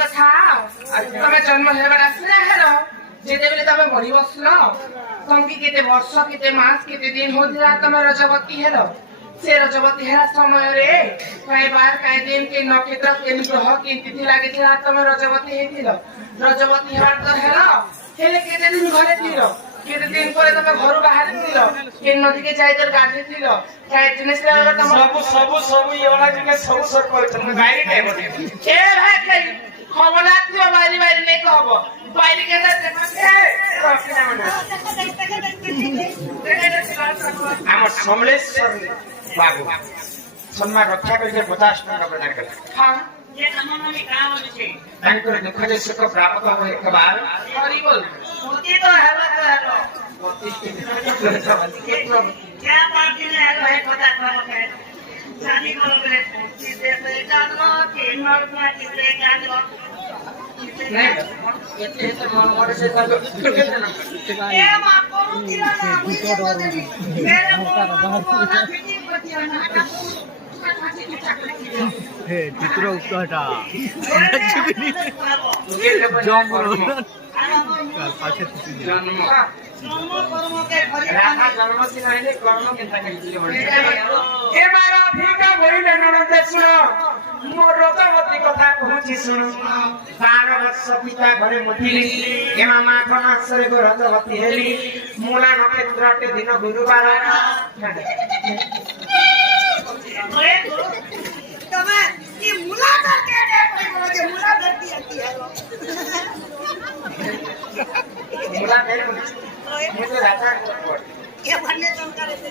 କଥା ତମେ ଜନ୍ମ ହେବାର ଆସିଲା ହେଲ ଯେତେବେଳେ ତମେ ମରି ବସିଲ ତମକୁ କେତେ ବର୍ଷ କେତେ ମାସ କେତେ ଦିନ ହଉଥିଲା ତମେ ରଜବତୀ ହେଲ ସେ ରଜବତୀ ହେଲା ସମୟରେ କାଏ ବାର କାଏ ଦିନ କେ ନକ୍ଷତ୍ର କେ ଗ୍ରହ କେ ତିଥି ଲାଗିଥିଲା ତମେ ରଜବତୀ ହେଇଥିଲ ରଜବତୀ ହେବାର ତ ହେଲ ହେଲେ କେତେ ଦିନ ଘରେ ଥିଲ କେତେ ଦିନ ପରେ ତମେ ଘରୁ ବାହାରିଥିଲ କେ ନଦୀକେ ଯାଇକରି ଗାଧେଇଥିଲ କାଏ ଜିନିଷ ତମ ସବୁ ଏଗୁଡା ଟିକେ ସବୁ ସର କରୁଛନ୍ତି বাইরে নাই বটে ଏ ଭାଇ ଖାଇ ଖବର ଆସିବ ବାରି ବାରି ନେଇ କହବ ବାରି କେତେ আমার সমলেশ্বর বাবু সম্মান রক্ষা করে 50 টাকা প্রদান করা ହଁ ତାଙ୍କର ଦୁଃଖ ଯେ ସୁଖ ପ୍ରାପ୍ତ ହେବ ଏକବାର ହରି ବୋଲ ମୁଦି ତ ହେଲା ତ ହେଲା क्या बात दिने हेलो है पता करो के जानी को बले मुदी दे से जानो के नर का के जानो नहीं ये तो मोर से तो ए मां को दिला ना मेरे बाहर ना फिटिंग बतिया ना हे चित्र उक्तटा जंगल काल पाछे जन्म जन्म कर्म के घरे राधा जन्म से नहीं कर्म के था कहिली बड़े ए मारा भीका भइले ननदे सुन मोर रतवती कथा कहूची सुन 12 वर्ष पिता घरे मथिली एमा माघ मासरे को रजवती हेली मूला नक्षत्रटे दिन गुरुवार अरे तमे ये मुलाकात के डे कोई जे मुलाकात दी आती है मूला फेर मुझे राजा ये भन्ने जानकारी से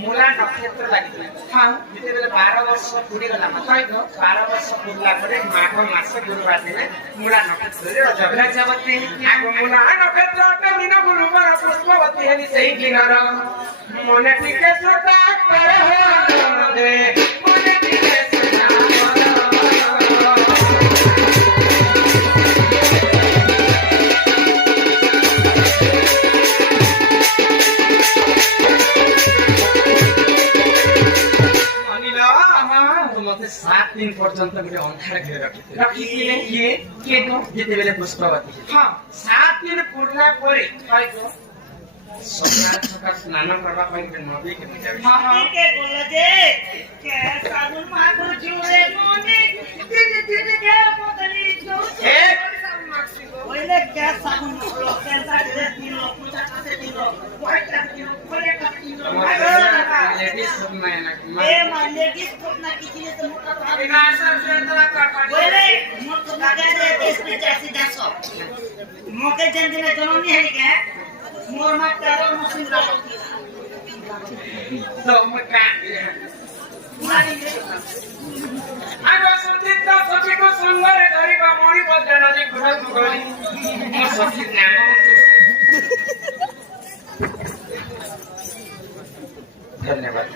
मूला नक्षत्र लागि हां जेतेबेले 12 वर्ष पुरी गला मात्र 12 वर्ष पुरला परे माघ मास गुरुवार दिन मूला नक्षत्र रजवती आगो मूला नक्षत्र दिन गुरुवार पुष्पवती हेली सेही दिनर मने टिके सता करे हो दे मने टिके सता मते 7 दिन पर्यंत मुझे अंधार घेर रखिथिले के तो जेतेबेले पुष्पवती हां 7 दिन पुरला परे काय को सकाळ सकाळ स्नान करबा ପାଇଁ नदी के जाबे हां के बोल जे के साबुन मागो जुरे मोने दिन दिन के बदली जो ए ओइले के साबुन मागो के साथे दिनो पूजा खाते दिनो व्हाइट दिनो कोले का दिनो लेडीज सब में ए मा लेडीज को ना किसी से मोटा तो बिना सर से तला काट ओइले मोर तो लगा दे देश में जैसे जासो मोके जन दिन जननी है के मोर मा तारो मशीन लागती तो मका आगो सुचित सखी को सुंदर धरिबा मणि पद्म नदी घुरा दुगली मो सखी नाम धन्यवाद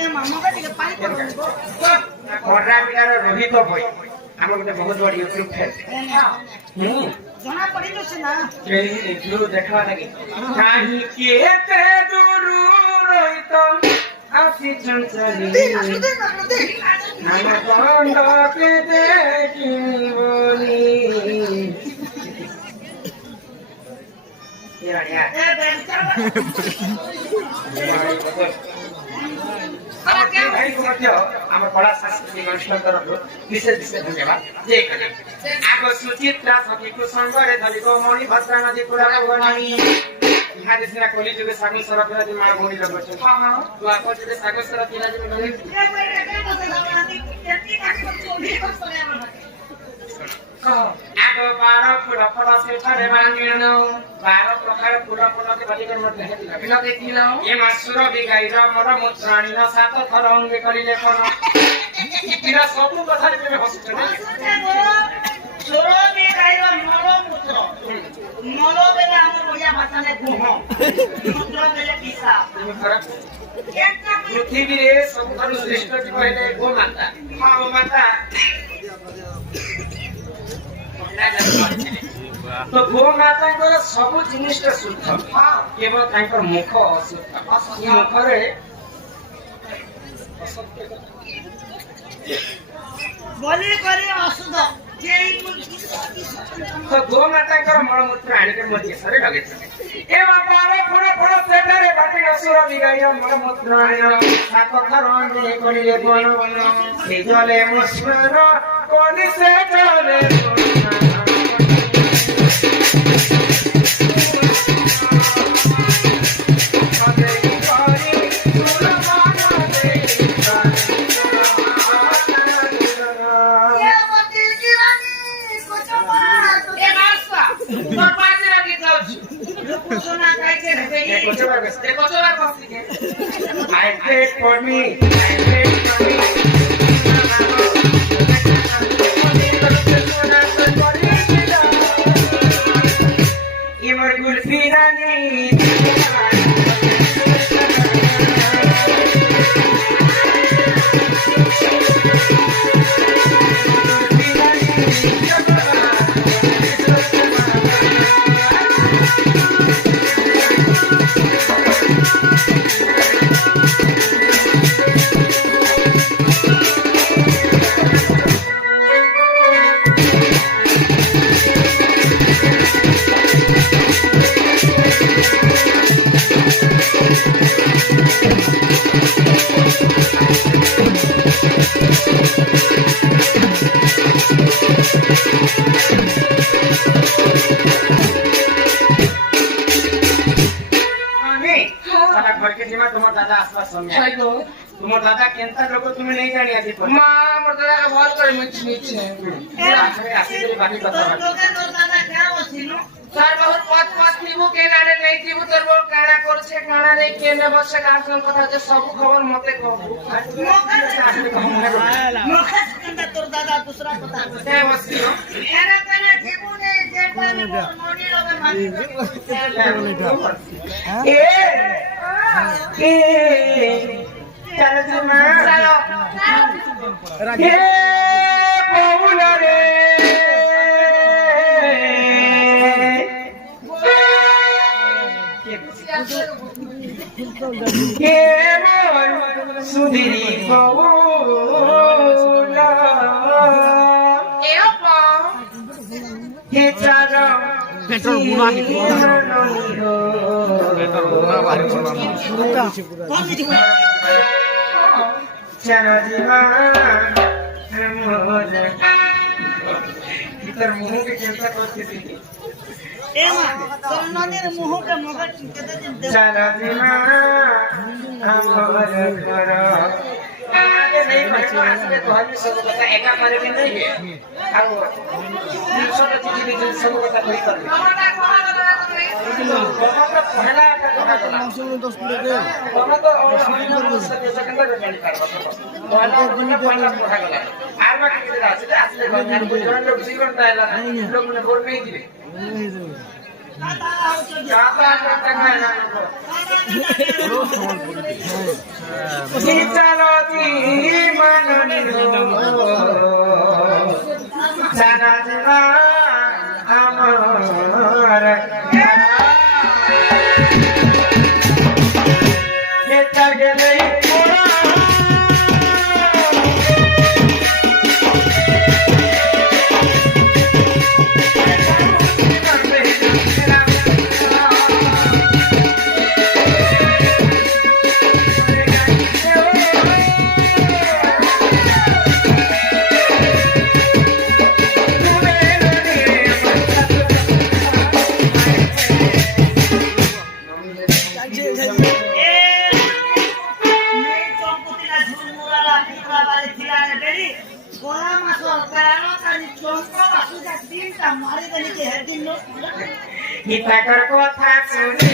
ए मामा का ଟିକେ ପାଣି ପଡିବ ଘୋଡ଼ା ପିଲାର ରୋହିତ ଭଇ ଆମ ଗୋଟେ ବହୁତ ବଡ ୟୁଟ୍ୟୁବ ଫ୍ୟାନ୍ ଜଣା ପଡିଲୁ ସିନା କେହି ଏଥିରୁ ଦେଖା ଲାଗି କାହିଁକି ଏତେ ଦୂର ରୋହିତ ଆସି ଚଞ୍ଚଳି ଆମ କଣ୍ଡକେ ଦେଖିବନି आम कला संस्कृति अनुष्ठान तरफ विशेष विशेष धन्यवाद जय कन्या आगो सुचित्रा सखी को संगरे धलिको मणि भद्रा नदी पुरा बनी यहाँ देशना कोली जुगे सागु सरक नदी मा मणि लगछ हां हां तो आपो जुगे सागु सरक नदी में गनी आगो 12 फुल फल से थरे बानिनो 12 प्रकार फुल फल के बलिकर मत हेतिला बिना देखिलो ए मासुर बिगाइरा मोर मुत्राणी न सात थर अंगे करिले कोन बिना सब कथा रे में हसुछ ना छोरो बिगाइरा मोर मुत्र मोर बेला हमर ओया भाषा ने गुह मुत्र बेले पिसा पृथ्वी रे सब श्रेष्ठ जीव है गो माता हां गो माता तो गो माता को सब जिनिस शुद्ध केवल तांकर मुख अशुद्ध मुख रे বলি করে অসুখ যেই তো গোমাতাଙ୍କର ମଳମୂତ୍ର ଆଣିକି ମୋ ଦେଶରେ ଲଗେଇଥିଲେ ଏ ବାପାରେ ଫୁଣ ଫୁଣ ସେଠାରେ ବାଟି ଅସୁର ବିଗାଇ ମଳମୂତ୍ର ଆଣିଲ ସାତ ଥର ଅଣ୍ଡେ କରିଲେ ବନ ବନ ସେ ଜଲେ ମୋ ସ୍ମର କଲି ସେ ଜଲେ I pray for me. I pray for me. Imar gulfirani. তোমার দাদা কেনতা লোক তুমি নেই জানি আছি মা আমার দাদাকে ভয় করে মিছি মিছে বাকি কথা দাদা কেমন ছিল তার বহুত পথ পথ থিবু কে নানে নেই থিবু তোর বউ কাଣା করছে কাଣା নেই কেনে বসে কার সঙ্গে কথা হচ্ছে সব খবর মতে কহু মুখে তোর দাদা দুসরা কথা সে বসছিল এরা কেন জীবনে যে পানি মনি লোকে মানি চলো জমা চলো হে বউলা রে হে সুধীরি বউলা এ আপা হে চারো পেট্রোল গুনা হি পেট্রোল গুনা বাহির করলাম চারো জীবন মোর তোর মুখে চিন্তা করতেছি এমা তোর নদীর মুহকে মুখে চিন্তা চিন্তা চারো জীবন মোর ঘর আগে নেই পারছো আসলে তো আমি সব কথা একা পারে কি নেই আর ছোট চিঠি দিতে সব কথা কই করবে আমারটা কোনা দাদা তুমি আমরা পহলা একটা কথা বলা আমরা তো সেকেন্ড গাড়ি কাটবো পহলা পহলা কথা গলা আর বাকি যেটা আছে আসলে গঞ্জান বুঝন লোক জীবন দাইলা লোক মনে করবে দিবে দাদা কথা খায় না চলো জীবন সারা জীবন আমার নেতা গেলে গীতাকার কথা শুনি